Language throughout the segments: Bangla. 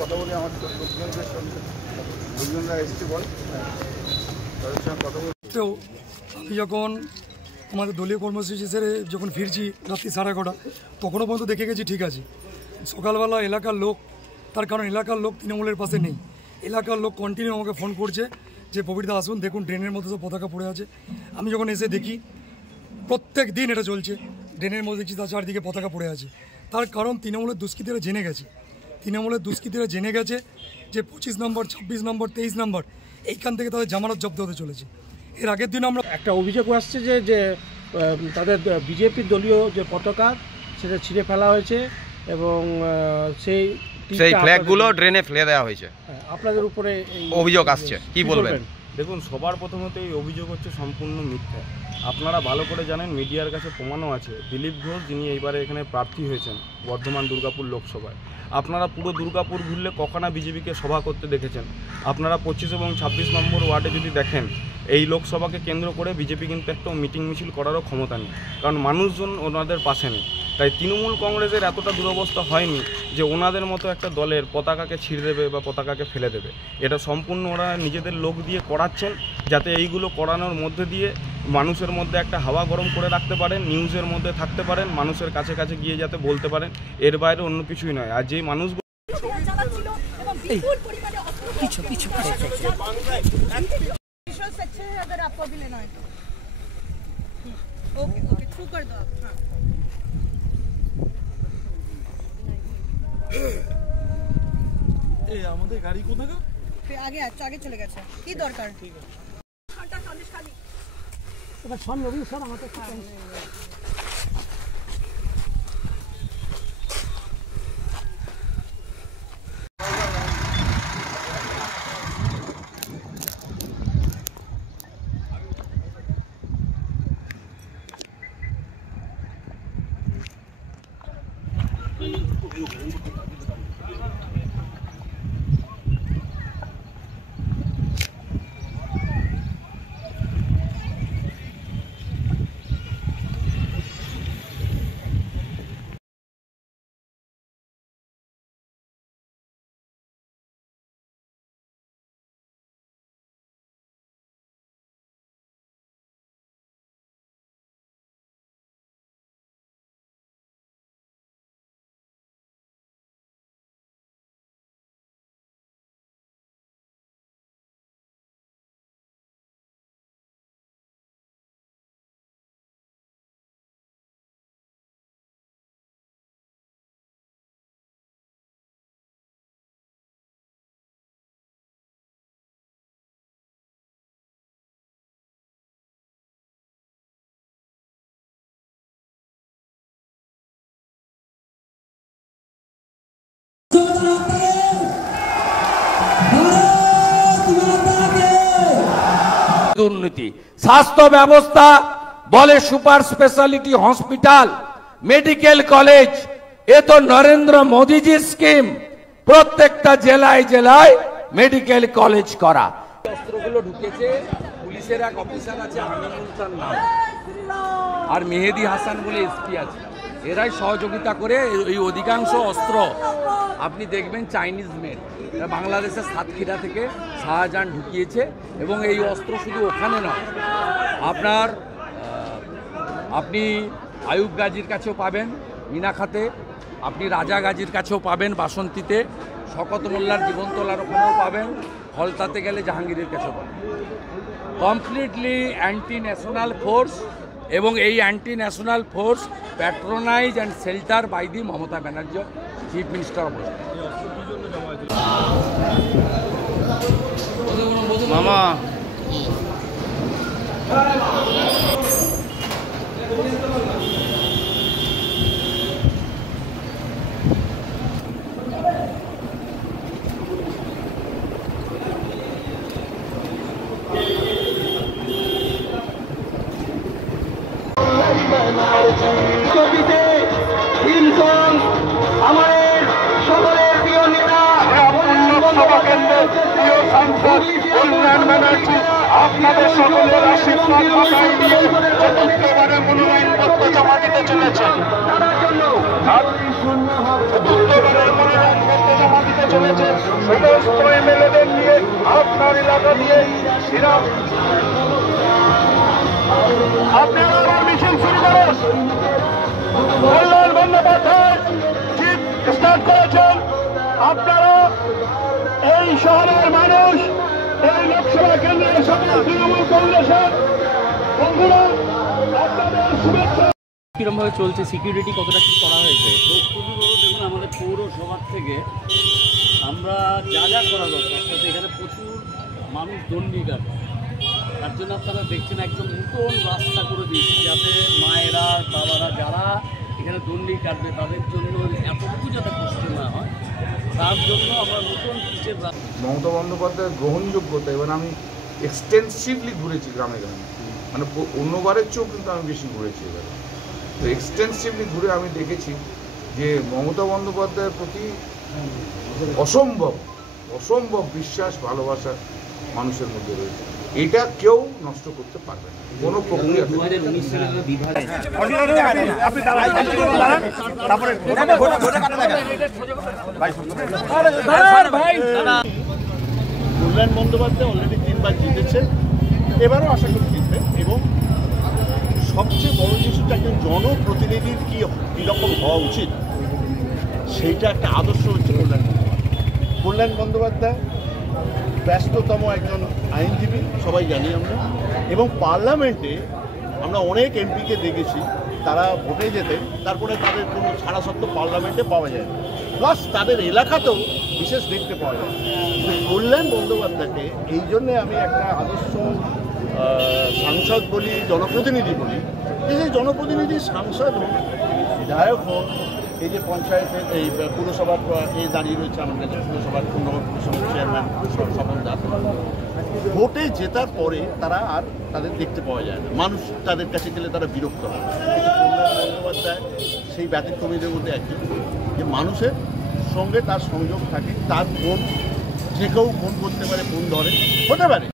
কথা বলি আমার লোকজনদের সঙ্গে, লোকজনরা এসছে বল তাদের সঙ্গে কথা বলি। তো আমি যখন আমাদের দলীয় কর্মসূচি সেরে যখন ফিরছি রাত্রি 11:30 তখনও পর্যন্ত দেখে গেছি ঠিক আছে। সকালবেলা এলাকার লোক, তার কারণ এলাকার লোক তৃণমূলের পাশে নেই, এলাকার লোক কন্টিনিউ আমাকে ফোন করছে যে প্রবীরদা আসুন দেখুন ড্রেনের মধ্যে সব পতাকা পড়ে আছে। আমি যখন এসে দেখি প্রত্যেক দিন এটা চলছে, ড্রেনের মধ্যে দেখছি তার চারদিকে পতাকা পড়ে আছে। তার কারণ তৃণমূলের দুষ্কৃতীরা জেনে গেছে যে 25 নম্বর 26 নম্বর 23 নম্বর এইখান থেকে তাদের জামানত জব্দ হতে চলেছে। এর আগের দিন আমরা একটা অভিযোগ আসছে যে তাদের বিজেপির দলীয় যে পতাকা সেটা ছিঁড়ে ফেলা হয়েছে এবং সেই ফ্ল্যাগগুলো ড্রেনে ফেলে দেওয়া হয়েছে। আপনাদের উপরে অভিযোগ আসছে, কি বলবেন? দেখুন, সবার প্রথমত এই অভিযোগ হচ্ছে সম্পূর্ণ মিথ্যা। আপনারা ভালো করে জানেন, মিডিয়ার কাছে প্রমাণও আছে, দিলীপ ঘোষ যিনি এইবারে এখানে প্রার্থী হয়েছেন বর্ধমান দুর্গাপুর লোকসভায়, আপনারা পুরো দুর্গাপুর ঘুরলে কখনো বিজেপিকে সভা করতে দেখেছেন? আপনারা 25 এবং 26 নম্বর ওয়ার্ডে যদি দেখেন, এই লোকসভাকে কেন্দ্র করে বিজেপি কিন্তু একটা মিটিং মিছিল করারও ক্ষমতা নেই, কারণ মানুষজন ওনাদের পাশে নেই। তাই তৃণমূল কংগ্রেসের এতটা দুরবস্থা হয়নি যে ওনাদের মতো একটা দলের পতাকাকে ছিঁড়ে দেবে বা পতাকাকে ফেলে দেবে। এটা সম্পূর্ণ ওরা নিজেদের লোক দিয়ে করাচ্ছেন, যাতে এইগুলো করানোর মধ্যে দিয়ে মানুষের মধ্যে একটা হাওয়া গরম করে রাখতে পারেন, নিউজের মধ্যে থাকতে পারেন, মানুষের কাছে কাছে গিয়ে যাতে বলতে পারেন, এর বাইরে অন্য কিছুই নয়। আর যে মানুষগুলো আমাদের গাড়ি কোথায় আগে চলে গেছে, কি দরকার? ঠিক আছে দুর্নীতি, স্বাস্থ্য ব্যবস্থা বলে super speciality hospital, medical college, এ তো নরেন্দ্র মোদীজির স্কিম। প্রত্যেকটা জেলায় জেলায় মেডিকেল কলেজ করা। অস্ত্রগুলো ঢুকেছে, পুলিশের এক অফিসার আছে আমিনুল তার নাম, আর মেহেদি হাসান বলে এসপি আছে, এরাই সহযোগিতা করে এই অধিকাংশ অস্ত্র আপনি দেখবেন চাইনিজ মেড, বাংলাদেশের সাতক্ষীরা থেকে শাহজাহান ঢুকিয়েছে। এবং এই অস্ত্র শুধু ওখানে নয়, আপনি আয়ুব গাজীর কাছেও পাবেন মিনাখাতে, আপনি রাজা গাজীর কাছেও পাবেন বাসন্তীতে, শকত মোল্লার জীবনতলার ওখানেও পাবেন, হলতাতে গেলে জাহাঙ্গীরের কাছেও পাবেন। কমপ্লিটলি অ্যান্টি ন্যাশনাল ফোর্স, এবং এই anti national force patronize and shelter by the Mamata Banerjee, chief minister of mama. আমাদের সকলের প্রিয় নেতা প্রিয় সাংসদ কল্যাণ ব্যানার্জি আপনাদের সকলের আশীর্বাদ মাথায় দিয়ে চতুর্থবারের মনোনয়নপত্র জমা দিতে চলেছেন। চতুর্থবারের মনোনয়নপত্র চলেছে সমস্ত এমএলএদের নিয়ে আপনার এলাকা দিয়ে শ্রীরাম আপনারা আবার মিছিল শুরু করুন। কল্যাণ বন্দ্যোপাধ্যায় জিপ স্টার্ট করেছেন। আপনারা এই শহরের মানুষ, এই লোকসভা কেন্দ্রের সকল তৃণমূল কংগ্রেসের বন্ধুরা আপনাদের শুভেচ্ছা। কিরকম ভাবে চলছে, সিকিউরিটি কতটা কি করা হয়েছে? খুবই বড়। দেখুন, আমাদের পৌরসভার থেকে আমরা যা যা করা দরকার, তাতে এখানে প্রচুর মানুষ দণ্ডি কাটে, তার জন্য আপনারা দেখছেন একদম নতুন রাস্তা করে দিয়েছি, যাতে মায়েরা বাবারা যারা এখানে দণ্ডি কাটবে তাদের জন্য এতটুকু যাতে কষ্ট না হয়, তার জন্য আমরা নতুন পিচের মমতা বন্দ্যোপাধ্যায়ের গ্রহণযোগ্যতা এবার আমি এক্সটেন্সিভলি ঘুরেছি গ্রামে গ্রামে, মানে অন্যবারের চেয়েও কিন্তু আমি বেশি ঘুরেছি এবারে। তো এক্সটেন্সিভলি ঘুরে আমি দেখেছি যে মমতা বন্দ্যোপাধ্যায়ের প্রতি অসম্ভব বিশ্বাস ভালোবাসা মানুষের মধ্যে রয়েছে। এটা কেউ নষ্ট করতে পারবে না কোনো প্রক্রিয়া। কল্যাণ বন্দ্যোপাধ্যায় অলরেডি 3 বার জিতেছেন, এবারও আশা করি জিতবে। এবং সবচেয়ে বড় জিনিসটা একজন জনপ্রতিনিধির কীরকম হওয়া উচিত, সেইটা একটা আদর্শ হচ্ছে কল্যাণ বন্দ্যোপাধ্যায় ব্যস্ততম একজন আইনজীবী, সবাই জানি আমরা। এবং পার্লামেন্টে আমরা অনেক এমপিকে দেখেছি তারা ভোটে যেতেন, তারপরে তাদের কোনো ছাড়া সত্ত্বেও পার্লামেন্টে পাওয়া যায় না, প্লাস তাদের এলাকাতেও বিশেষ দেখতে পাওয়া যায়। কল্যাণ বন্দ্যোপাধ্যায়কে এই জন্যে আমি একটা আদর্শ সাংসদ বলি, জনপ্রতিনিধি বলি, যে সেই জনপ্রতিনিধি সাংসদ হোক, বিধায়ক হোক, এই যে পঞ্চায়েতের এই পুরসভার দাঁড়িয়ে রয়েছে আমার কাছে, পুরসভার পুরসভার চেয়ারম্যান স্বপন দাস, ভোটে জেতার পরে তারা আর তাদের দেখতে পাওয়া যায় না, মানুষ তাদের কাছে গেলে তারা বিরক্ত হয়। কল্যাণ বন্দ্যোপাধ্যায় সেই ব্যতিক্রমীদের মধ্যে একজন, যে মানুষের সঙ্গে তার সংযোগ থাকে, তার ফোন যে কেউ ফোন করতে পারে, ফোন ধরে, হতে পারে।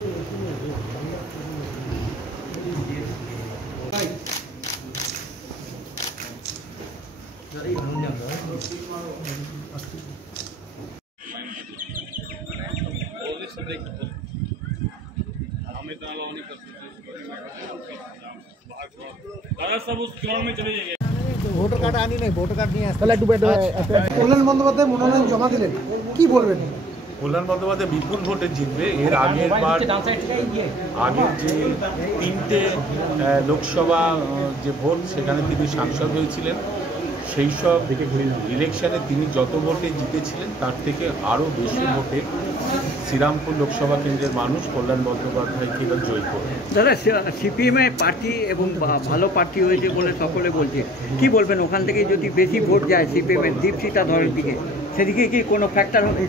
কল্যাণ বন্দ্যোপাধ্যায় মনোনয়ন জমা দিলেন, কি বলবেন? কল্যাণ বন্দ্যোপাধ্যায় বিপুল ভোটে জিতবে। এর আগের যে 3টে লোকসভা যে ভোট, সেখানে তিনি সাংসদ হয়েছিলেন। সেই সব ইলেকশনে তিনি যত ভোটে জিতেছিলেন তার থেকে আরও বেশি ভোটে শ্রীরামপুর লোকসভা কেন্দ্রের মানুষ কল্যাণ বন্দ্যোপাধ্যায়কে জয়ী করবে। দাদা, সিপিএমএ পার্টি এবং ভালো পার্টি হয়েছে বলে সকলে বলছে, কি বলবেন? ওখান থেকে যদি বেশি ভোট যায় সিপিএমের দীপশিতা ধরের দিকে, সেদিকে কি কোনো ফ্যাক্টর হবে?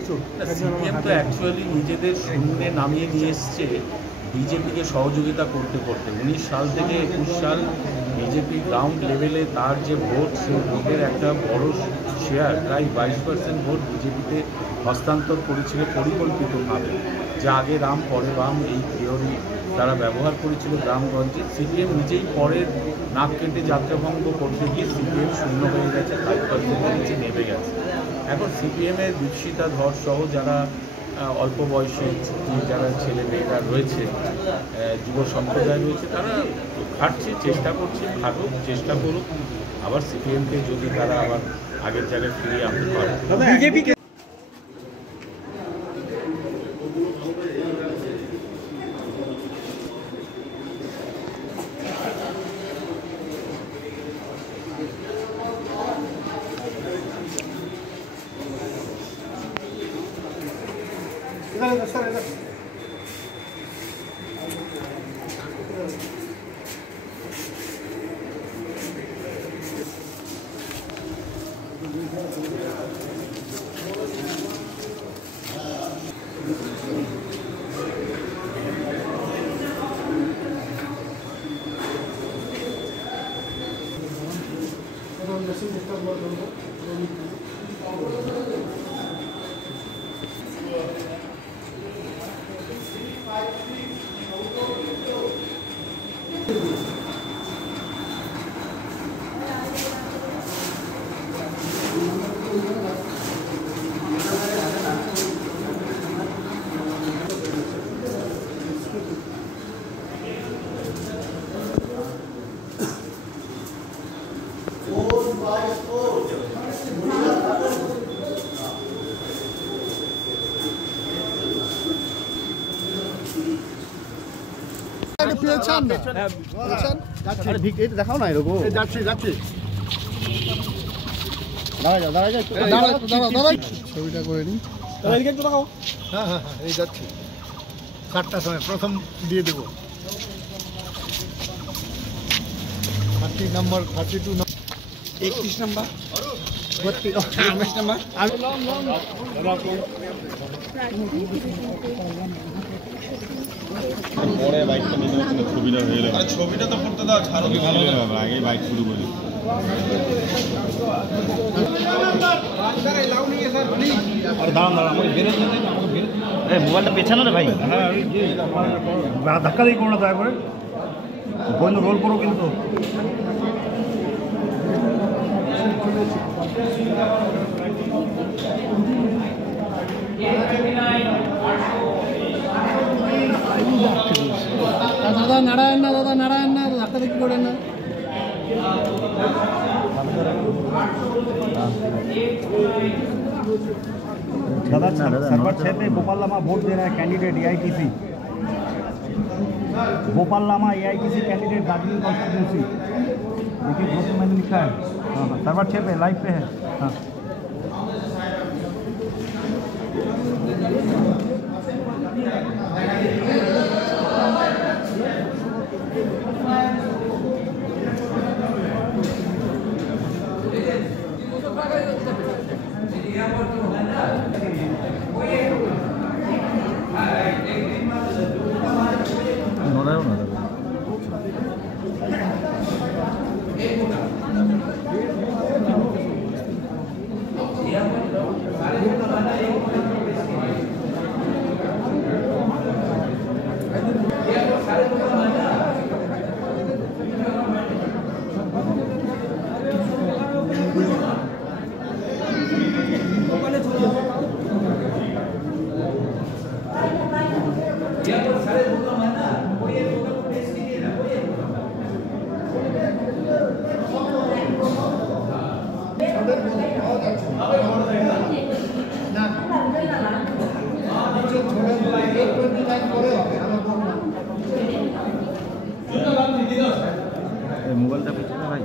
সিপিএম তো অ্যাকচুয়ালি নিজেদের শূন্যে নামিয়ে নিয়ে এসছে বিজেপিকে সহযোগিতা করতে করতে। 19 সাল থেকে 21 সাল বিজেপি গ্রাউন্ড লেভেলে তার যে ভোট, সেই ভোটের একটা বড় শেয়ার, প্রায় 22% ভোট বিজেপিতে হস্তান্তর করেছিল পরিকল্পিতভাবে। যে আগে রাম পরে বাম এই থিওরি তারা ব্যবহার করেছিল গ্রামগঞ্জে। সিপিএম নিজেই পরের নাক কেটে যাত্রাভঙ্গ করতে গিয়ে সিপিএম শূন্য হয়ে গেছে, 5% নিচে নেমে গেছে। এখন সিপিএমের দীপশিতা ধর সহ যারা অল্প বয়সী যারা ছেলে মেয়েরা রয়েছে, যুব সম্প্রদায় রয়েছে, তারা খাটছে, চেষ্টা করছে, খাটুক, চেষ্টা করুক। আবার সিপিএমকে যদি তারা আবার আগের জায়গায় ফিরিয়ে আনতে পারে। বিজেপিকে পেয়েছেন না? পেয়েছেন? দেখাও না এরকম যাচ্ছি দাঁড়া ছবিটা করে নিই। হ্যাঁ এই যাচ্ছি 7টার সময় প্রথম দিয়ে দেবো 30 নম্বর 32 নম্বর 31 নম্বর 32 নম্বর পরে বাইকটা নিয়ে যাচ্ছিল ছবিটা হয়ে গেল ছবিটা তো করতে দাও ছাড়ো ভালো হবে আগে বাইক শুরু করি মোবাইলটা পেছানো রে ভাই ধাক্কা দিয়ে করো না দয়া করে বন্ধু রোল করো কিন্তু দাদা নারায়ণ না ধাক্কা দেখি করেন না दादा सर्वर 6 पे गोपाल लामा वोट दे रहा है candidate AITC Gopal Lama AITC candidate Darjeeling constituency देखिए ग्रुप में मैंने लिखा है हाँ सर्वर 6 पे लाइव पे है हाँ मोबाइलটা পেছনে ভাই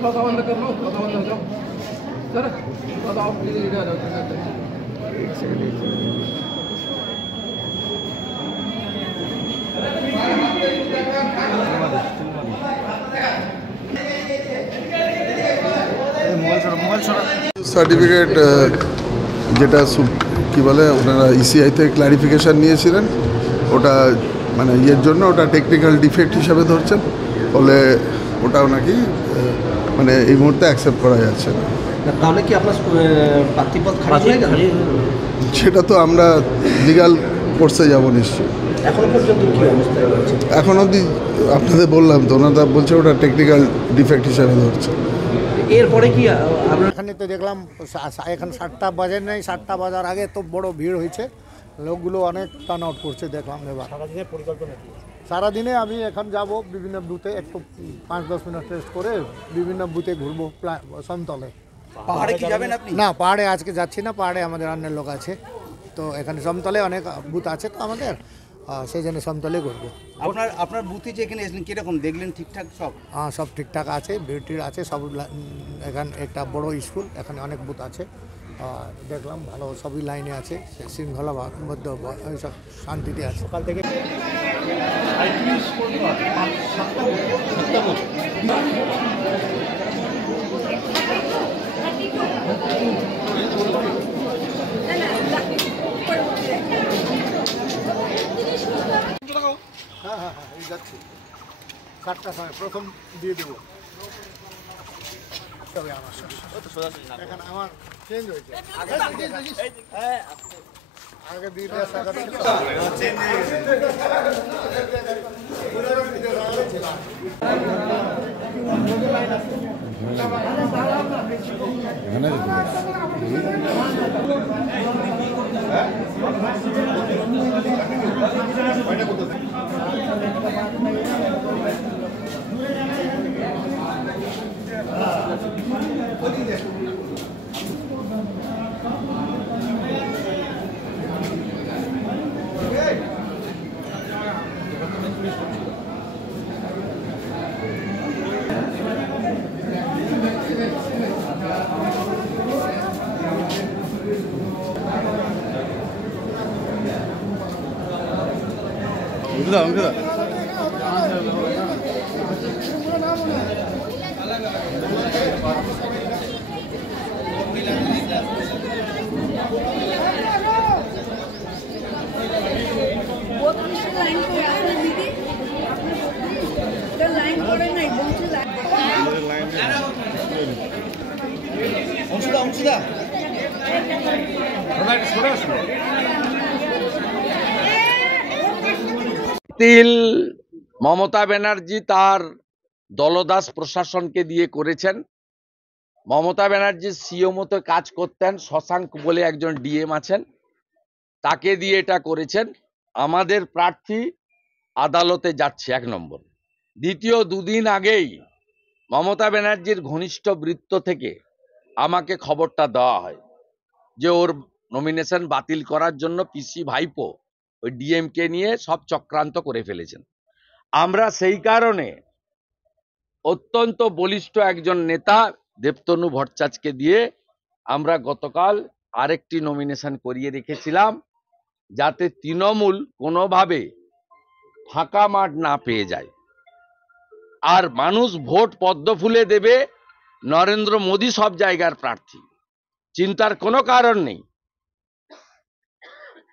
थोड़ा बंद कर लो थोड़ा बंद हो जाओ सर थोड़ा आप प्लीज इधर आ जाओ एक सेकंड সার্টিফিকেট যেটা কি বলে ওনারা ইসিআই থেকে ক্লারিফিকেশান নিয়েছিলেন ওটা মানে ইয়ের জন্য ওটা টেকনিক্যাল ডিফেক্ট হিসাবে ধরছেন ফলে ওটাও নাকি মানে এই মুহূর্তে অ্যাকসেপ্ট করা যাচ্ছে না। তাহলে কি আপনার প্রার্থীপদ খারাপ হয়ে গেল? সেটা তো আমরা লিগাল কোর্সে যাব নিশ্চয়ই। এখনো পর্যন্ত কি অবস্থা রয়েছে? এখন অবধি আপনাদের বললাম তো ওনারা বলছে ওটা টেকনিক্যাল ডিফেক্ট হিসাবে ধরছে। এরপরে কি আমরা এখানে তো দেখলাম এখন 7টা বাজে নেই 7টা বাজার আগে তো বড় ভিড় হয়েছে লোকগুলো অনেক টার্ন আউট করছে দেখলাম। এবার সারাদিনের পরিকল্পনা কি? সারাদিনে আমি এখন যাব বিভিন্ন বুথে একটু 5-10 মিনিট রেস্ট করে বিভিন্ন বুথে ঘুরবো সমতলে। পাহাড়ে কি যাবেন আপনি? না পাহাড়ে আজকে যাচ্ছি না, পাহাড়ে আমাদের অন্য লোক আছে তো এখানে সমতলে অনেক বুথ আছে তো আমাদের সেই জন্য সমতলে ঘুরবো। আপনার বুথে যে এখানে এসেছেন কীরকম দেখলেন? ঠিকঠাক সব? হ্যাঁ সব ঠিকঠাক আছে, ভিড় আছে সব। এখানে একটা বড় স্কুল, এখানে অনেক বুথ আছে দেখলাম ভালো সবই লাইনে আছে, শৃঙ্খলা মধ্যে সব শান্তিতে আছে। সকাল থেকে হ্যাঁ যাচ্ছি 7টার সময় প্রথম দিয়ে দেবো। এখন আমার চেঞ্জ হয়েছে আগে দিয়ে দেওয়া মমতা ব্যানার্জি তার দলদাস প্রশাসনকে দিয়ে করেছেন। মমতা ব্যানার্জি সিও মতো কাজ করতেন, শশাঙ্ক বলে একজন ডিএম আছেন, তাকে দিয়ে এটা করেছেন। আমাদের প্রার্থী আদালতে যাচ্ছে 1 নম্বর। দ্বিতীয়, দুদিন আগেই মমতা ব্যানার্জির ঘনিষ্ঠ বৃত্ত থেকে আমাকে খবরটা দেওয়া হয় যে ওর নমিনেশন বাতিল করার জন্য পিসি ভাইপো ওই ডিএমকে নিয়ে সব চক্রান্ত করে ফেলেছেন। আমরা সেই কারণে অত্যন্ত বলিষ্ঠ একজন নেতা দেবতনু ভট্টাচার্যকে দিয়ে আমরা গতকাল আরেকটি নমিনেশন করিয়ে রেখেছিলাম, যাতে তৃণমূল কোনোভাবে ফাঁকা মাঠ না পেয়ে যায়। আর মানুষ ভোট পদ্ম ফুলে দেবে, নরেন্দ্র মোদী সব জায়গার প্রার্থী, চিন্তার কোনো কারণ নেই।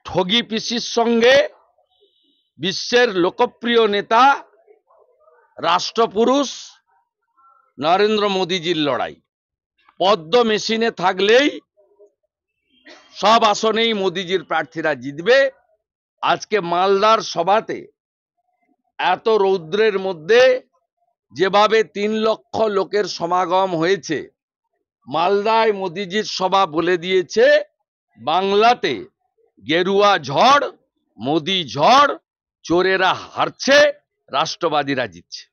ঠগি পিসির সঙ্গে বিশ্বের লোকপ্রিয় নেতা রাষ্ট্রপুরুষ নরেন্দ্র মোদীজির লড়াই। পদ্ম মেশিনে থাকলেই সব আসনেই মোদীজির প্রার্থীরা জিতবে। আজকে মালদার সভাতে এত রৌদ্রের মধ্যে যেভাবে 3 লক্ষ লোকের সমাগম হয়েছে, মালদায় মোদীজির সভা বলে দিয়েছে বাংলাতে গেরুয়া ঝড়, মোদী ঝড়, চোরেরা হারছে, রাষ্ট্রবাদীরা জিতছে।